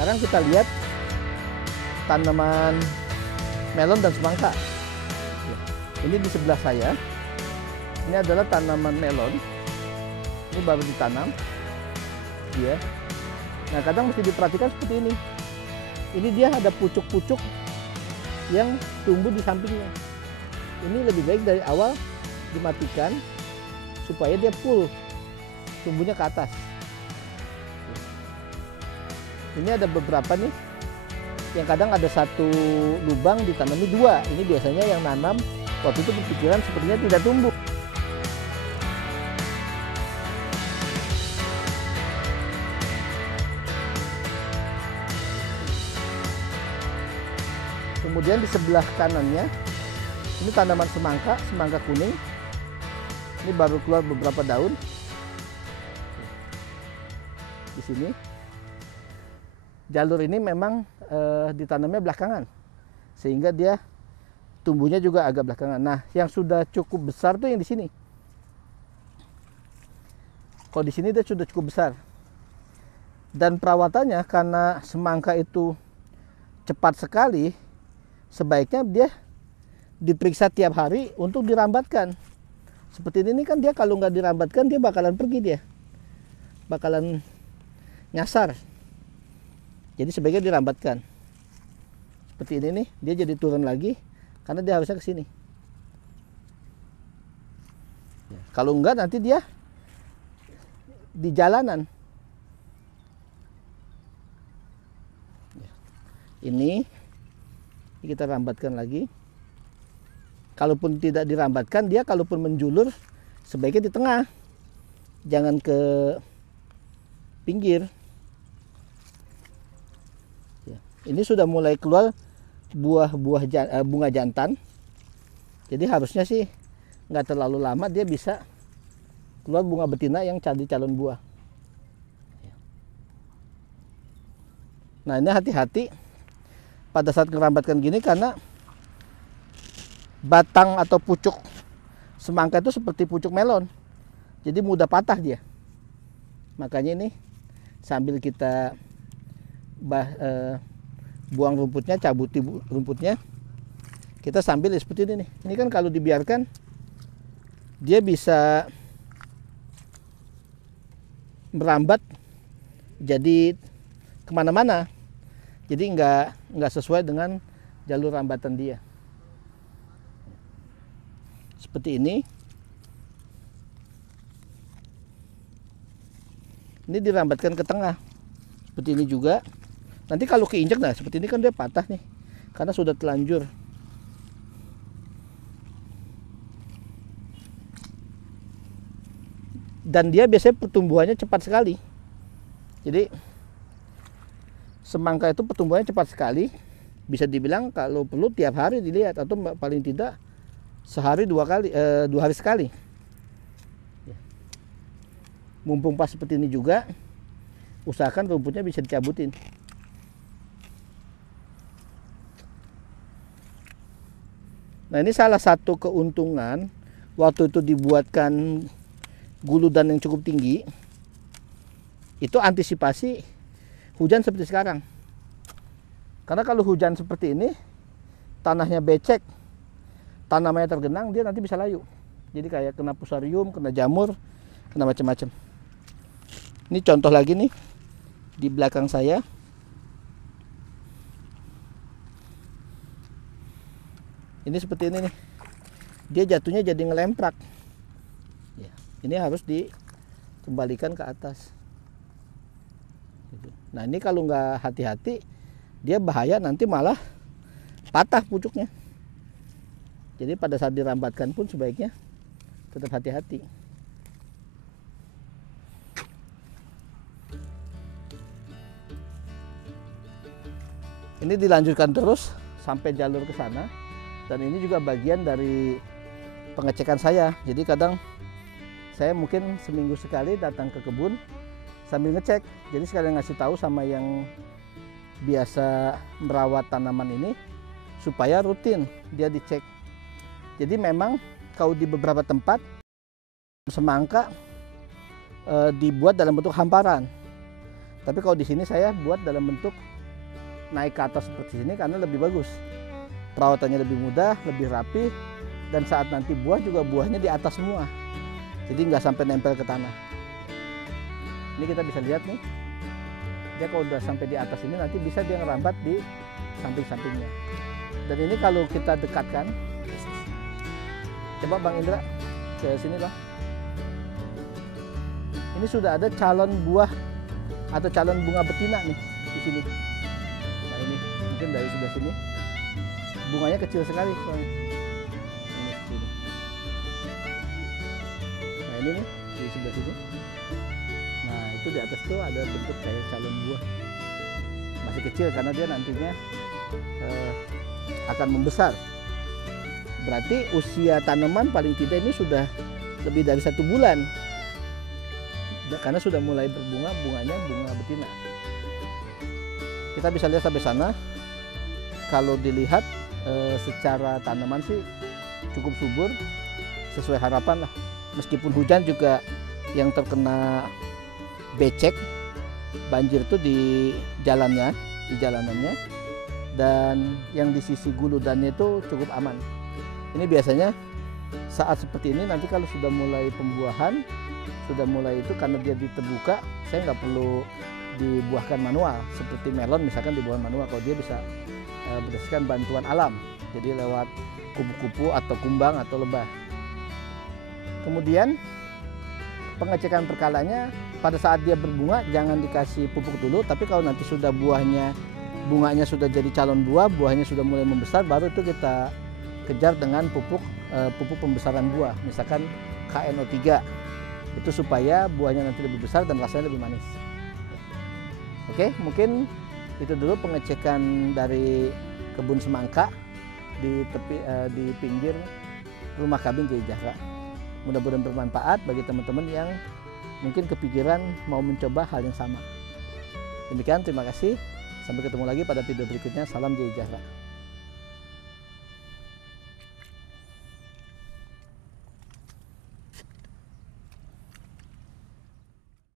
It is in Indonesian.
Sekarang kita lihat tanaman melon dan semangka. Ini di sebelah saya. Ini adalah tanaman melon. Ini baru ditanam. Ya. Nah, kadang mesti diperhatikan seperti ini. Ini dia ada pucuk-pucuk yang tumbuh di sampingnya. Ini lebih baik dari awal dimatikan supaya dia full tumbuhnya ke atas. Ini ada beberapa nih yang kadang ada satu lubang ditanami dua. Ini biasanya yang nanam waktu itu berpikiran sepertinya tidak tumbuh. Kemudian di sebelah kanannya ini tanaman semangka, semangka kuning. Ini baru keluar beberapa daun. Di sini. Jalur ini memang ditanamnya belakangan, sehingga dia tumbuhnya juga agak belakangan. Nah, yang sudah cukup besar tuh yang di sini. Kalau di sini dia sudah cukup besar. Dan perawatannya karena semangka itu cepat sekali, sebaiknya dia diperiksa tiap hari untuk dirambatkan. Seperti ini kan dia kalau nggak dirambatkan dia bakalan pergi dia, bakalan nyasar. Jadi sebaiknya dirambatkan. Seperti ini nih, dia jadi turun lagi karena dia harusnya ke sini. Kalau enggak nanti dia di jalanan. Ini kita rambatkan lagi. Kalaupun tidak dirambatkan, dia kalaupun menjulur sebaiknya di tengah. Jangan ke pinggir. Ini sudah mulai keluar bunga jantan. Jadi harusnya sih nggak terlalu lama dia bisa keluar bunga betina yang jadi calon buah. Nah, ini hati-hati pada saat merambatkan gini karena batang atau pucuk semangka itu seperti pucuk melon. Jadi mudah patah dia. Makanya ini sambil kita buang rumputnya, cabuti rumputnya, kita sambil seperti ini nih. Ini kan kalau dibiarkan dia bisa merambat jadi kemana-mana. Jadi nggak sesuai dengan jalur rambatan dia. Seperti ini. Ini dirambatkan ke tengah. Seperti ini juga. Nanti kalau keinjak, nah seperti ini kan dia patah nih, karena sudah telanjur. Dan dia biasanya pertumbuhannya cepat sekali. Jadi semangka itu pertumbuhannya cepat sekali. Bisa dibilang kalau perlu tiap hari dilihat atau paling tidak sehari dua hari sekali. Mumpung pas seperti ini juga, usahakan rumputnya bisa dicabutin. Nah, ini salah satu keuntungan waktu itu dibuatkan guludan yang cukup tinggi, itu antisipasi hujan seperti sekarang. Karena kalau hujan seperti ini, tanahnya becek, tanamannya tergenang, dia nanti bisa layu. Jadi kayak kena fusarium, kena jamur, kena macam-macam. Ini contoh lagi nih di belakang saya. Ini seperti ini nih, dia jatuhnya jadi ngelemprak. Ya, ini harus dikembalikan ke atas. Nah, ini kalau nggak hati-hati, dia bahaya nanti malah patah pucuknya. Jadi pada saat dirambatkan pun sebaiknya tetap hati-hati. Ini dilanjutkan terus sampai jalur ke sana, dan ini juga bagian dari pengecekan saya. Jadi kadang saya mungkin seminggu sekali datang ke kebun sambil ngecek. Jadi sekalian ngasih tahu sama yang biasa merawat tanaman ini supaya rutin dia dicek. Jadi memang kalau di beberapa tempat semangka dibuat dalam bentuk hamparan, tapi kalau di sini saya buat dalam bentuk naik ke atas seperti ini karena lebih bagus, perawatannya lebih mudah, lebih rapi, dan saat nanti buah juga buahnya di atas semua, jadi nggak sampai nempel ke tanah. Ini kita bisa lihat nih, dia kalau udah sampai di atas ini nanti bisa dia ngerambat di samping-sampingnya. Dan ini kalau kita dekatkan, coba Bang Indra ke sini Bang, ini sudah ada calon buah atau calon bunga betina nih di sini. Ini mungkin dari sebelah sini bunganya kecil sekali soalnya. Ini segini. Nah ini nih di sebelah sini. Nah itu di atas tuh ada bentuk kayak calon buah, masih kecil karena dia nantinya akan membesar. Berarti usia tanaman paling tidak ini sudah lebih dari 1 bulan, karena sudah mulai berbunga, bunganya bunga betina. Kita bisa lihat sampai sana. Kalau dilihat secara tanaman sih cukup subur, sesuai harapan lah. Meskipun hujan juga yang terkena becek, banjir itu di jalannya, di jalanannya, dan yang di sisi guludannya itu cukup aman. Ini biasanya saat seperti ini nanti kalau sudah mulai pembuahan, sudah mulai itu karena dia diterbuka, saya nggak perlu dibuahkan manual seperti melon misalkan dibuahkan manual. Kalau dia bisa berdasarkan bantuan alam, jadi lewat kupu-kupu atau kumbang atau lebah. Kemudian pengecekan perkalanya pada saat dia berbunga jangan dikasih pupuk dulu, tapi kalau nanti sudah bunganya sudah jadi calon buah, buahnya sudah mulai membesar, baru itu kita kejar dengan pupuk pembesaran buah, misalkan KNO3, itu supaya buahnya nanti lebih besar dan rasanya lebih manis. Oke, mungkin itu dulu pengecekan dari kebun semangka di pinggir rumah kami Jaya Jahra. Mudah-mudahan bermanfaat bagi teman-teman yang mungkin kepikiran mau mencoba hal yang sama. Demikian, terima kasih. Sampai ketemu lagi pada video berikutnya. Salam Jaya Jahra.